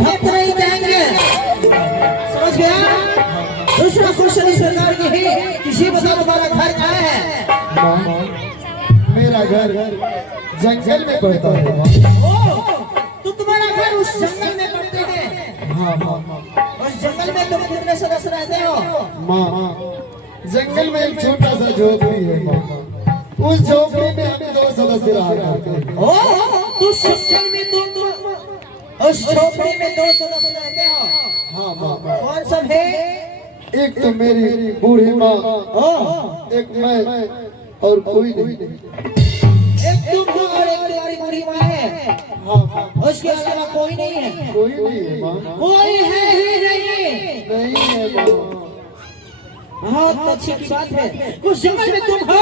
भक्त नहीं कहेंगे, समझ गया? दूसरा क्वेश्चन इस प्रकार की है कि ये बताओ तुम्हारा घर कहाँ है? मेरा घर जंगल में पड़ता है। तो तुम्हारा घर उस जंगल में पड़ते हैं? हाँ। उस जंगल में तुम कितने सदस्य रहते हो? माँ, जंगल में एक छोटा सा झोपड़ी है माँ। उस झोपड़ी में हम 2 सदस्य रहा करते हैं। उस जंगल में तुम उस झोपड़ी में 2 सदस्य रहते हो? हाँ माँ। कौन सब है? एक तो मेरी बूढ़ी माँ, एक मैं और कोई नहीं। एक तुम हो और एक तुम्हारी बूढ़ी माँ है। हाँ। उसके अलावा कोई नहीं है? कोई नहीं है माँ। कोई है ही नहीं। नहीं है माँ। बहुत अच्छी बात है। उस जंगल में तुम हो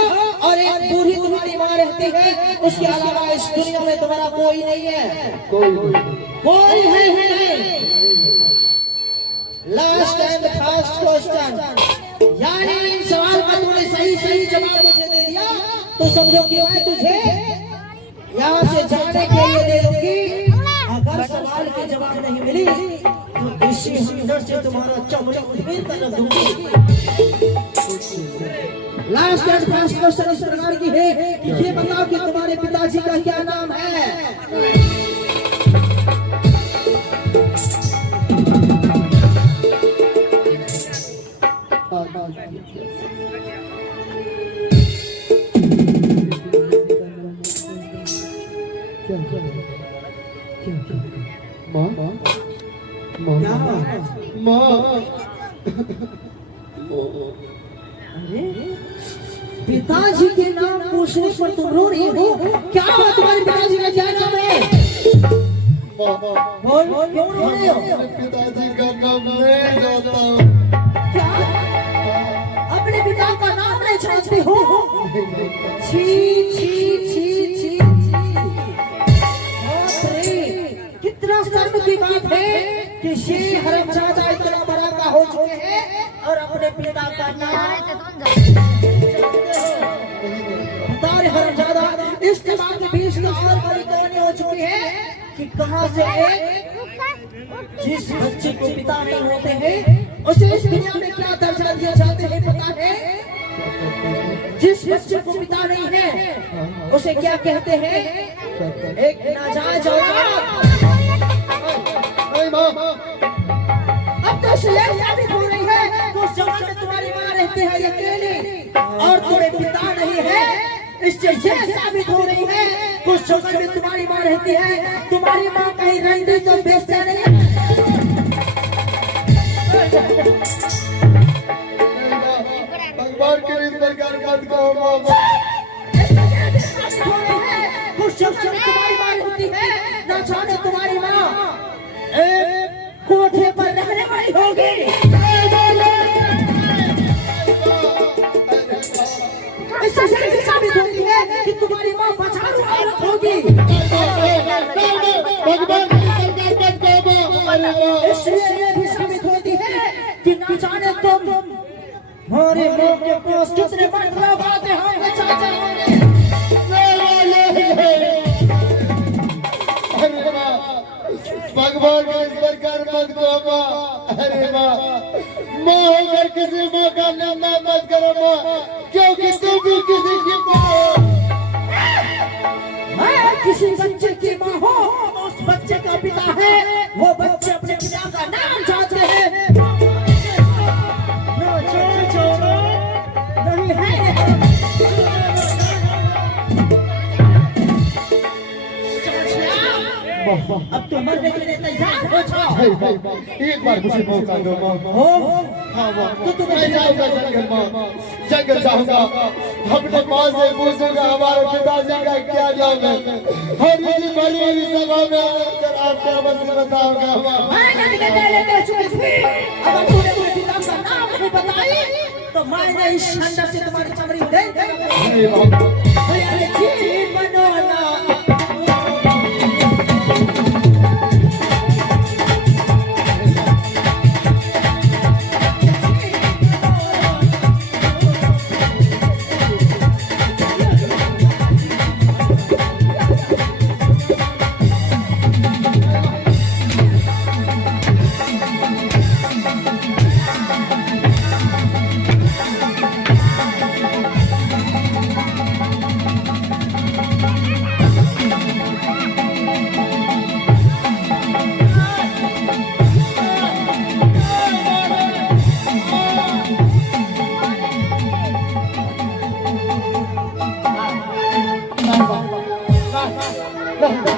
और एक बूढ़ी तुम्हारी माँ रहती है, उसके अलावा इस दुनिया में तुम्हारा कोई नहीं है। कोई है ही नहीं। लास्ट एंड फास्ट क्वेश्चन, यानी इन सवाल का तूने सही जवाब मुझे दे दिया तो समझो कि मैं तुझे यहाँ से जाने के लिए दे दूंगी। अगर सवाल के जवाब नहीं मिली तो इसी हंडर से तुम्हारा चमड़ी उधेड़ कर रख दूंगी। लास्ट एंड फास्ट क्वेश्चन इस प्रकार की है कि ये बताओ कि तुम्हारे पिताजी का क्या नाम है? पिताजी के नाम पूछने पर तुम रो रही हो? क्या हुआ तुम्हारे पिताजी का क्या नाम है? बोल, क्यों रो रही हो? पिताजी का नाम नहीं जानता हूँ। क्या अपने पिता का नाम नहीं जानते हो? छी छी छी छी कितना शर्म की बात है कि ये हरमजादा इतना बड़ा का हो चुके हैं और अपने पिता का नाम हरमजादा इस दिमाग के बीच में और बड़ी कहानी हो चुकी है कि कहां से जिस बच्चे को पिता नहीं होते हैं उसे इस दुनिया में क्या दर्जा दिया जाते हैं पता है? जिस बच्चे को पिता नहीं है उसे क्या कहते हैं? एक नाजायज औलाद। अब तो शेर साबित हो रही है तो उस जगह में तुम्हारी माँ रहती है अकेली और तुम्हें पिता नहीं है। इससे ये साबित हो रही है कुछ जगह में तुम्हारी माँ रहती है, तुम्हारी माँ कहीं रंडी तो बेचते नहीं है। भगवान के इस प्रकार मत कहो माँ। कुछ जगह में तुम्हारी माँ रहती है, ना जाने तुम्हारी माँ एक कोठे पर रहने वाली होगी। इससे ये साबित होती है कि तुम्हारी माँ बचारू औरत होगी। इसलिए ये भी साबित होती है कि ना जाने तुम हमारे माँ के पास कितने मर्द लोग आते होंगे चाचा। भगवान का इस प्रकार मत करो माँ। अरे माँ, माँ होकर किसी माँ का निंदा मत करो माँ, क्योंकि तुम भी किसी की माँ हो। मैं किसी बच्चे की माँ हो, उस बच्चे का पिता है, वो बच्चे अपने पिता का नाम चाहते हैं। नहीं है। अब तो मरने के लिए तैयार हो जाओ। एक बार मुझे मौका दो माँ। हाँ माँ, तो मैं जाऊँगा जंगल माँ, जंगल जाऊँगा, अपने माँ से पूछूंगा हमारे पिताजी का क्या नाम है और इसी बड़ी बड़ी सभा में आकर आपको अवश्य बताऊंगा माँ। अब तूने अपने पिता का नाम नहीं बताई तो मैंने इस शंडर से तुम्हारी चमड़ी उड़ेल रहता